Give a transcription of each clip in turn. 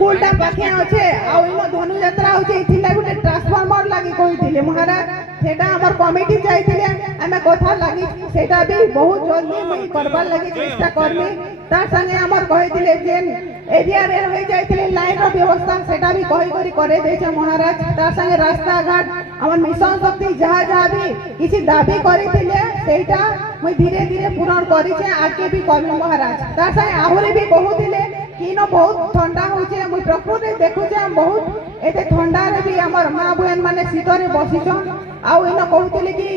स्कूलटा पाखे अच्छे आउ इन धनुयात्रा होचे इथिला गुटे ट्रांसफार्मर लागि कहिथिले महाराज सेटा हमर कमिटी जाइथिले हमें कथा लागि सेटा भी बहुत जल्दी मुई करबा लागि चेष्टा करमी तार संगे हमर कहिथिले जेन एरिया रे होई जाइथिले लाइन रो व्यवस्था सेटा भी कहि करी करे देछे महाराज तार संगे रास्ता घाट हमर मिशन शक्ति जहा जहा भी किसी दाबी करिथिले सेटा मुई धीरे धीरे पूर्ण करिछे आके भी करमी महाराज तार संगे आहुरी भी कहुथिले किनो बहुत ठंडा होचे मुई प्रकृति देखुचे हम बहुत एते ठंडा रे भी हमर मां बहन माने शीतरे बसिछन आउ इनो कहउतिले कि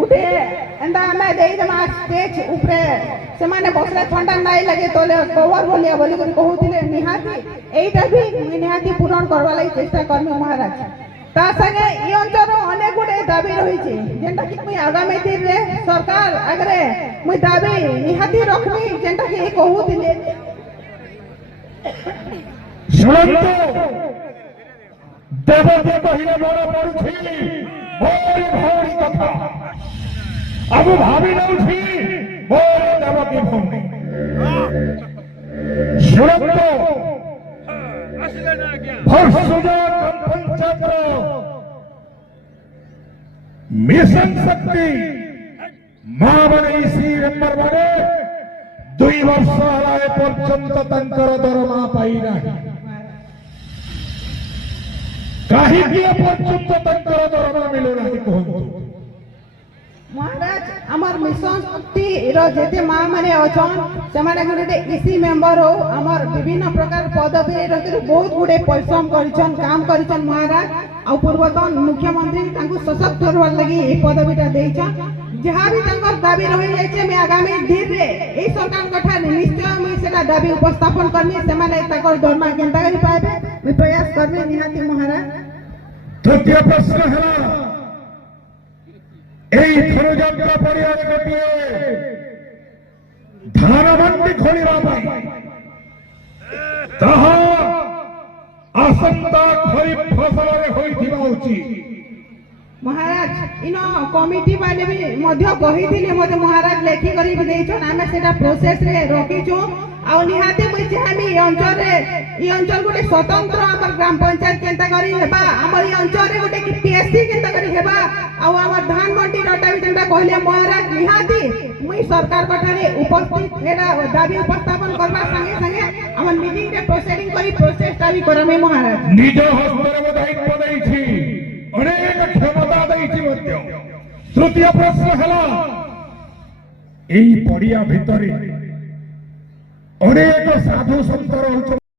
उठे एंदा हमें देई दमा स्टेज ऊपरे से माने बसले ठंडा नाई लगे तोले कवर बोलिया बोली करी कहउतिले निहाती एटा भी निहाती पूर्ण करबा लागि चेष्टा करमी महाराज ता संगे ई अंचल अनेक गुडे दाबी रहिছে जेंटा कि मुई आगामी दिन रे सरकार आगरे मुई दाबी निहाती रखमी जेंटा कि कहउतिले शुणन्तु देवते कहिले जଣା पडुछि मोर भौरी कथा अब भाबी नउछि मोर देवती भौरी शुणन्तु भरसुजा कंपंचक्र मिशन शक्ति मां बनैसी नंबर बने 2 वर्ष हलाए पर्यंत तंकर दरमा पाई नाही काही पर्यंत तंकर दरमा मिलू नाही कहंतु महाराज हमर मिशन शक्ति रो जेते मां माने अछन से माने गुडे इसी मेंबर हो हमर विभिन्न प्रकार पदवी रो बहुत गुडे परिश्रम करिछन काम करिछन महाराज आ पूर्वतन मुख्यमंत्री तांको सशक्त करवार लागि ए पदवीटा देइछन जहाँ भी तंकर दाबी रही जाइछे मैं आगामी दिन रे ए सरकार कठा निश्चय मैं सेटा दाबी उपस्थापन करमी से माने तकर दरमा केनता करी पाबे मैं प्रयास करबे निहाती महाराज तृतीय प्रश्न हला এই ধনুযাত্রা পরিয়ারে গটিয়ে ধান মন্ডি খোলিবা পাই তাহা আসন্তা খরিফ ফসলরে হইथिबा उचित महाराज इन कमिटी माने भी मध्य कहिथिले मते महाराज लेखी करी देइछन आमे सेटा प्रोसेस रे रखिछु आ निहाते मुई चाहमी ई अंचल गुटे स्वतंत्र हमर ग्राम पंचायत केनता करी हेबा हमर ई अंचल रे गुटे की पीएससी केनता करी हेबा आ हमर धान मंडी डाटा भी जेंटा कहले महाराज निहाती मुई सरकार कठारे उपस्थित एडा दाबी उपस्थापन करबा संगे संगे हमर मीटिंग रे प्रोसीडिंग करी प्रोसेस दाबी करमे महाराज निज हस्तरे दायित्व देइछि अनेक क्षमता देइछि मध्य तृतीय प्रश्न हला एई पड़िया भितरे अनेक साधु संत रहउछ